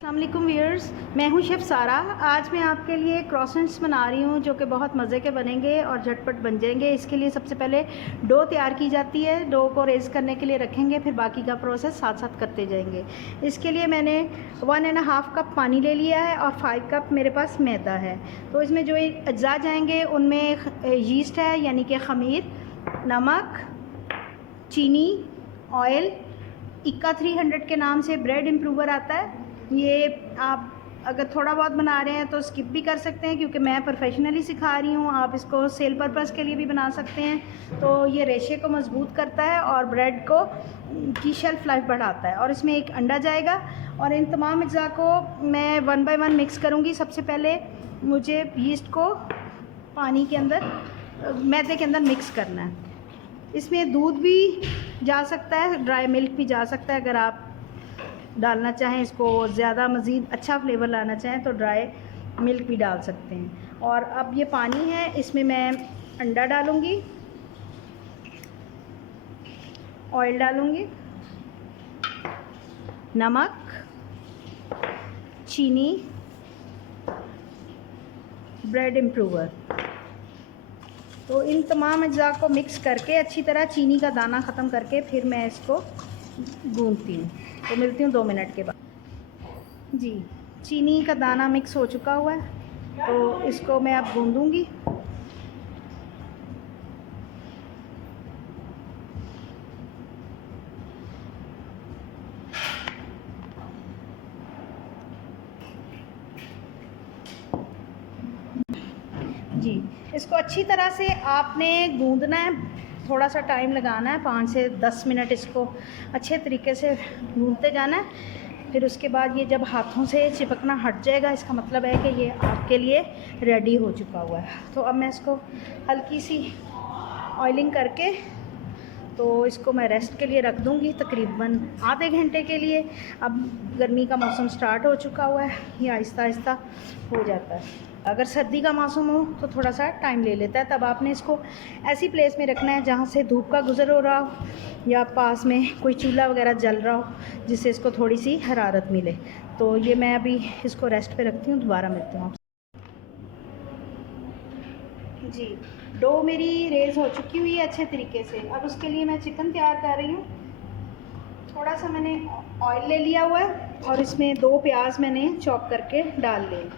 अस्सलामुअलैकुम व्यूअर्स, मैं हूं शेफ़ सारा। आज मैं आपके लिए क्रॉसेंट्स बना रही हूं जो कि बहुत मज़े के बनेंगे और झटपट बन जाएंगे। इसके लिए सबसे पहले डो तैयार की जाती है। डो को रेज़ करने के लिए रखेंगे, फिर बाकी का प्रोसेस साथ साथ करते जाएंगे। इसके लिए मैंने 1.5 कप पानी ले लिया है और 5 कप मेरे पास मैदा है। तो इसमें जो अज्जा जाएंगे उनमें यीस्ट है यानी कि ख़मीर, नमक, चीनी, ऑयल, इक्का 300 के नाम से ब्रेड इम्प्रूवर आता है। ये आप अगर थोड़ा बहुत बना रहे हैं तो स्किप भी कर सकते हैं क्योंकि मैं प्रोफेशनली सिखा रही हूँ। आप इसको सेल पर्पज़ के लिए भी बना सकते हैं। तो ये रेशे को मजबूत करता है और ब्रेड को की शेल्फ़ लाइफ बढ़ाता है। और इसमें एक अंडा जाएगा और इन तमाम अज्जा को मैं 1 बाय 1 मिक्स करूँगी। सबसे पहले मुझे यीस्ट को पानी के अंदर, मैदे के अंदर मिक्स करना है। इसमें दूध भी जा सकता है, ड्राई मिल्क भी जा सकता है। अगर आप डालना चाहें, इसको ज़्यादा मज़ीद अच्छा फ्लेवर लाना चाहें तो ड्राई मिल्क भी डाल सकते हैं। और अब ये पानी है, इसमें मैं अंडा डालूँगी, ऑयल डालूँगी, नमक, चीनी, ब्रेड इम्प्रूवर। तो इन तमाम अज्जा को मिक्स करके अच्छी तरह चीनी का दाना ख़त्म करके फिर मैं इसको गूंथती हूँ। तो मिलती हूँ 2 मिनट के बाद। जी, चीनी का दाना मिक्स हो चुका हुआ है तो इसको मैं अब गूंदूँगी। जी, इसको अच्छी तरह से आपने गूंदना है, थोड़ा सा टाइम लगाना है, 5 से 10 मिनट इसको अच्छे तरीके से गूंदते जाना है। फिर उसके बाद ये जब हाथों से चिपकना हट जाएगा, इसका मतलब है कि ये आपके लिए रेडी हो चुका हुआ है। तो अब मैं इसको हल्की सी ऑयलिंग करके तो इसको मैं रेस्ट के लिए रख दूँगी तकरीबन आधे घंटे के लिए। अब गर्मी का मौसम स्टार्ट हो चुका हुआ है, ये आहिस्ता आहिस्ता हो जाता है। अगर सर्दी का मौसम हो तो थोड़ा सा टाइम ले लेता है। तब आपने इसको ऐसी प्लेस में रखना है जहाँ से धूप का गुज़र हो रहा हो या पास में कोई चूल्हा वगैरह जल रहा हो जिससे इसको थोड़ी सी हरारत मिले। तो ये मैं अभी इसको रेस्ट पे रखती हूँ, दोबारा मिलती हूँ आपसे। जी, डो मेरी रेज़ हो चुकी हुई है अच्छे तरीके से। अब उसके लिए मैं चिकन तैयार कर रही हूँ। थोड़ा सा मैंने ऑयल ले लिया हुआ है और इसमें 2 प्याज मैंने चॉप करके डाल लिए।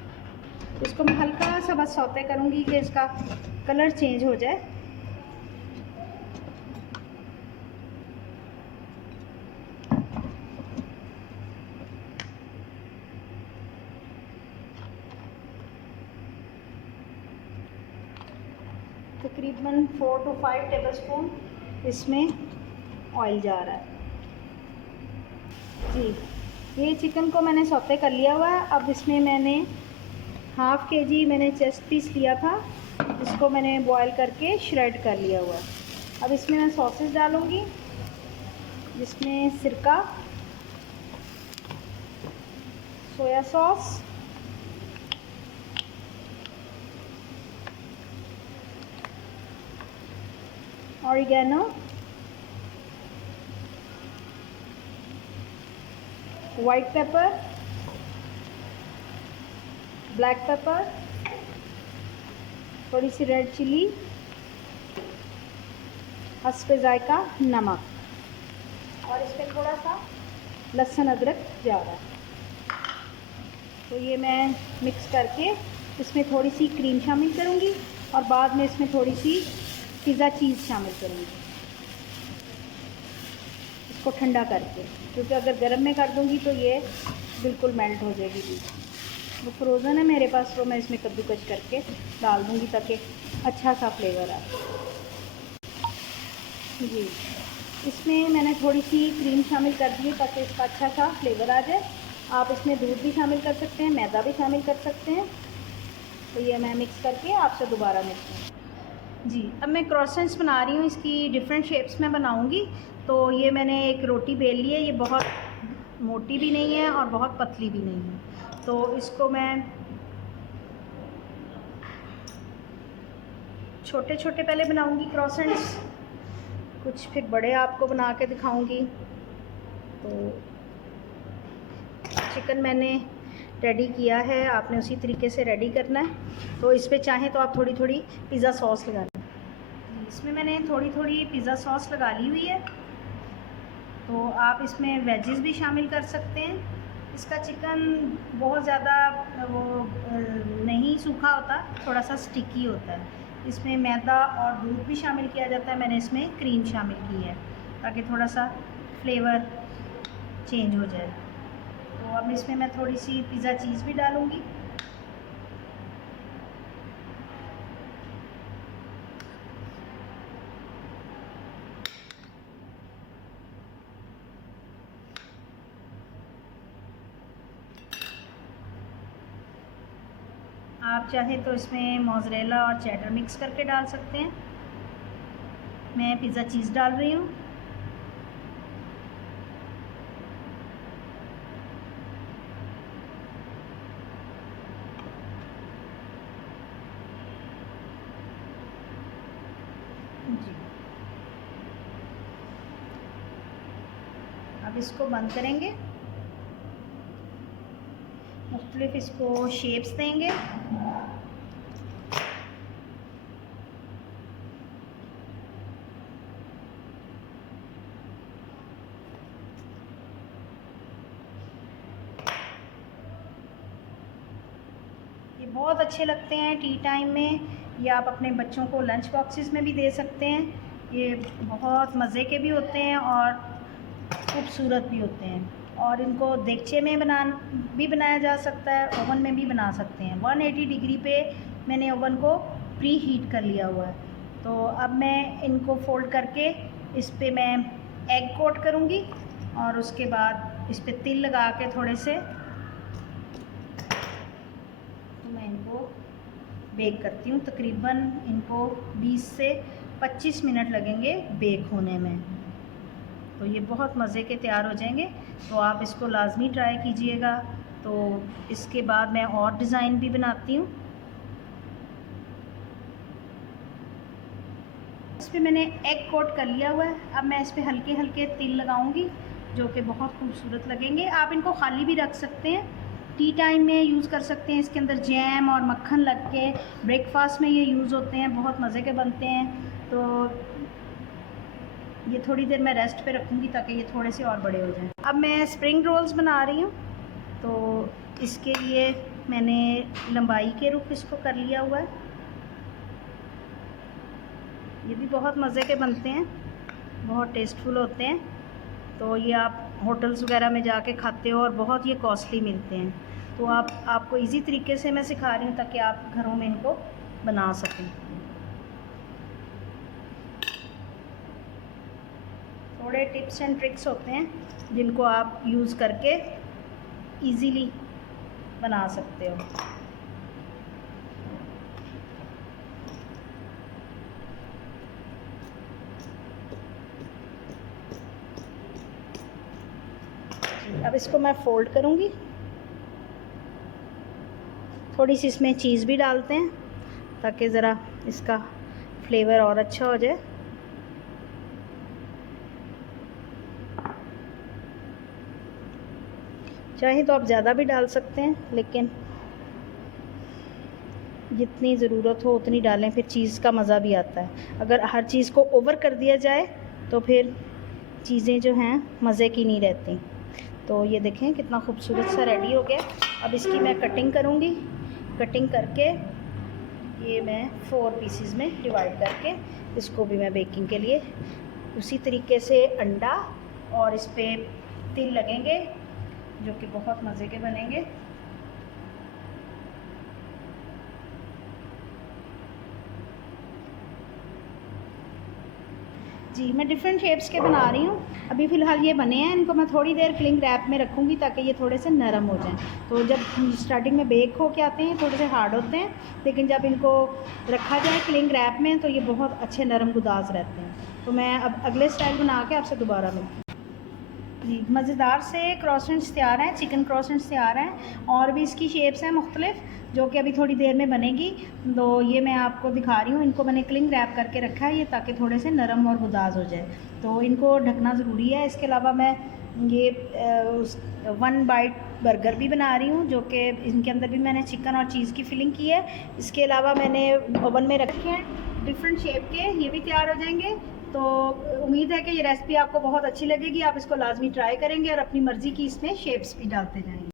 इसको मैं हल्का सा बस सौते करूँगी कि इसका कलर चेंज हो जाए। तकरीबन 4 to 5 टेबलस्पून इसमें ऑयल जा रहा है। जी, ये चिकन को मैंने सौते कर लिया हुआ है। अब इसमें मैंने ½ kg मैंने चेस्ट पीस लिया था, इसको मैंने बॉईल करके श्रेड कर लिया हुआ है। अब इसमें मैं सॉसेस डालूँगी जिसमें सिरका, soya sauce, oregano, white paper, black pepper, थोड़ी सी रेड चिली, हस्बे जायका नमक, और इसमें थोड़ा सा लहसुन अदरक जा रहा है। तो ये मैं मिक्स करके इसमें थोड़ी सी क्रीम शामिल करूँगी और बाद में इसमें थोड़ी सी पिज़्ज़ा चीज़ शामिल करूँगी, इसको ठंडा करके, क्योंकि अगर गर्म में कर दूँगी तो ये बिल्कुल मेल्ट हो जाएगी। भी वो फ्रोज़न है मेरे पास, तो मैं इसमें कद्दूकस करके डाल दूँगी ताकि अच्छा सा फ्लेवर आए। जी, इसमें मैंने थोड़ी सी क्रीम शामिल कर दी है ताकि इसका अच्छा सा फ्लेवर आ जाए। आप इसमें दूध भी शामिल कर सकते हैं, मैदा भी शामिल कर सकते हैं। तो ये मैं मिक्स करके आपसे दोबारा मिलती हूँ। जी, अब मैं क्रॉसेंट्स बना रही हूँ, इसकी डिफरेंट शेप्स में बनाऊँगी। तो ये मैंने एक रोटी बेल ली है, ये बहुत मोटी भी नहीं है और बहुत पतली भी नहीं है। तो इसको मैं छोटे छोटे पहले बनाऊँगी क्रॉसेंट्स, कुछ फिर बड़े आपको बना के दिखाऊँगी। तो चिकन मैंने रेडी किया है, आपने उसी तरीके से रेडी करना है। तो इस पर चाहें तो आप थोड़ी थोड़ी पिज़्ज़ा सॉस लगा लें। इसमें मैंने थोड़ी थोड़ी पिज़्ज़ा सॉस लगा ली हुई है। तो आप इसमें वेजेस भी शामिल कर सकते हैं। इसका चिकन बहुत ज़्यादा वो नहीं सूखा होता, थोड़ा सा स्टिकी होता है। इसमें मैदा और दूध भी शामिल किया जाता है, मैंने इसमें क्रीम शामिल की है ताकि थोड़ा सा फ्लेवर चेंज हो जाए। तो अब इसमें मैं थोड़ी सी पिज़्ज़ा चीज़ भी डालूँगी। आप चाहें तो इसमें मोज़रेला और चेडर मिक्स करके डाल सकते हैं। मैं पिज़्ज़ा चीज़ डाल रही हूँ। जी, अब इसको बंद करेंगे, मुख्तलिफ इसको शेप्स देंगे। ये बहुत अच्छे लगते हैं टी टाइम में, या आप अपने बच्चों को लंच बॉक्सेस में भी दे सकते हैं। ये बहुत मज़े के भी होते हैं और खूबसूरत भी होते हैं। और इनको देगचे में बनाया जा सकता है, ओवन में भी बना सकते हैं। 180 डिग्री पे मैंने ओवन को प्री हीट कर लिया हुआ है। तो अब मैं इनको फोल्ड करके इस पे मैं एग कोट करूँगी और उसके बाद इस पे तिल लगा के थोड़े से मैं इनको बेक करती हूँ। तकरीबन इनको 20 से 25 मिनट लगेंगे बेक होने में। तो ये बहुत मज़े के तैयार हो जाएंगे। तो आप इसको लाजमी ट्राई कीजिएगा। तो इसके बाद मैं और डिज़ाइन भी बनाती हूँ। इस पर मैंने एग कोट कर लिया हुआ है। अब मैं इस पर हल्के हल्के तिल लगाऊंगी जो कि बहुत खूबसूरत लगेंगे। आप इनको खाली भी रख सकते हैं, टी टाइम में यूज़ कर सकते हैं। इसके अंदर जैम और मक्खन लग के ब्रेकफास्ट में ये यूज़ होते हैं, बहुत मज़े के बनते हैं। तो ये थोड़ी देर मैं रेस्ट पे रखूँगी ताकि ये थोड़े से और बड़े हो जाएं। अब मैं स्प्रिंग रोल्स बना रही हूँ। तो इसके लिए मैंने लंबाई के रुख इसको कर लिया हुआ है। ये भी बहुत मज़े के बनते हैं, बहुत टेस्टफुल होते हैं। तो ये आप होटल्स वगैरह में जाके खाते हो और बहुत ये कॉस्टली मिलते हैं। तो आपको इजी तरीके से मैं सिखा रही हूँ ताकि आप घरों में इनको बना सकें। थोड़े टिप्स एंड ट्रिक्स होते हैं जिनको आप यूज़ करके इजीली बना सकते हो। अब इसको मैं फोल्ड करूँगी। थोड़ी सी इसमें चीज़ भी डालते हैं ताकि ज़रा इसका फ्लेवर और अच्छा हो जाए। चाहे तो आप ज़्यादा भी डाल सकते हैं, लेकिन जितनी ज़रूरत हो उतनी डालें, फिर चीज़ का मज़ा भी आता है। अगर हर चीज़ को ओवर कर दिया जाए तो फिर चीज़ें जो हैं मज़े की नहीं रहती। तो ये देखें कितना खूबसूरत सा रेडी हो गया। अब इसकी मैं कटिंग करूँगी। कटिंग करके ये मैं 4 पीसेस में डिवाइड करके इसको भी मैं बेकिंग के लिए उसी तरीके से अंडा और इस पर तिल लगेंगे जो कि बहुत मज़े के बनेंगे। जी, मैं डिफरेंट शेप्स के बना रही हूँ। अभी फ़िलहाल ये बने हैं, इनको मैं थोड़ी देर क्लिंग रैप में रखूँगी ताकि ये थोड़े से नरम हो जाएं। तो जब स्टार्टिंग में बेक हो के आते हैं थोड़े से हार्ड होते हैं, लेकिन जब इनको रखा जाए क्लिंग रैप में तो ये बहुत अच्छे नरम गुदाज रहते हैं। तो मैं अब अगले स्टाइल बना के आपसे दोबारा मिलती हूँ। जी, मज़ेदार से क्रॉसेंट्स तैयार हैं, चिकन क्रॉसेंट्स तैयार हैं। और भी इसकी शेप्स हैं मुख्तलिफ जो कि अभी थोड़ी देर में बनेगी। तो ये मैं आपको दिखा रही हूँ। इनको मैंने क्लिंग रैप करके रखा है ये ताकि थोड़े से नरम और गुदाज हो जाए। तो इनको ढकना ज़रूरी है। इसके अलावा मैं ये 1 बाइट बर्गर भी बना रही हूँ, जो कि इनके अंदर भी मैंने चिकन और चीज़ की फिलिंग की है। इसके अलावा मैंने ओवन में रखे हैं डिफरेंट शेप के, ये भी तैयार हो जाएंगे। तो उम्मीद है कि ये रेसिपी आपको बहुत अच्छी लगेगी, आप इसको लाजमी ट्राई करेंगे और अपनी मर्ज़ी की इसमें शेप्स भी डालते जाएंगे।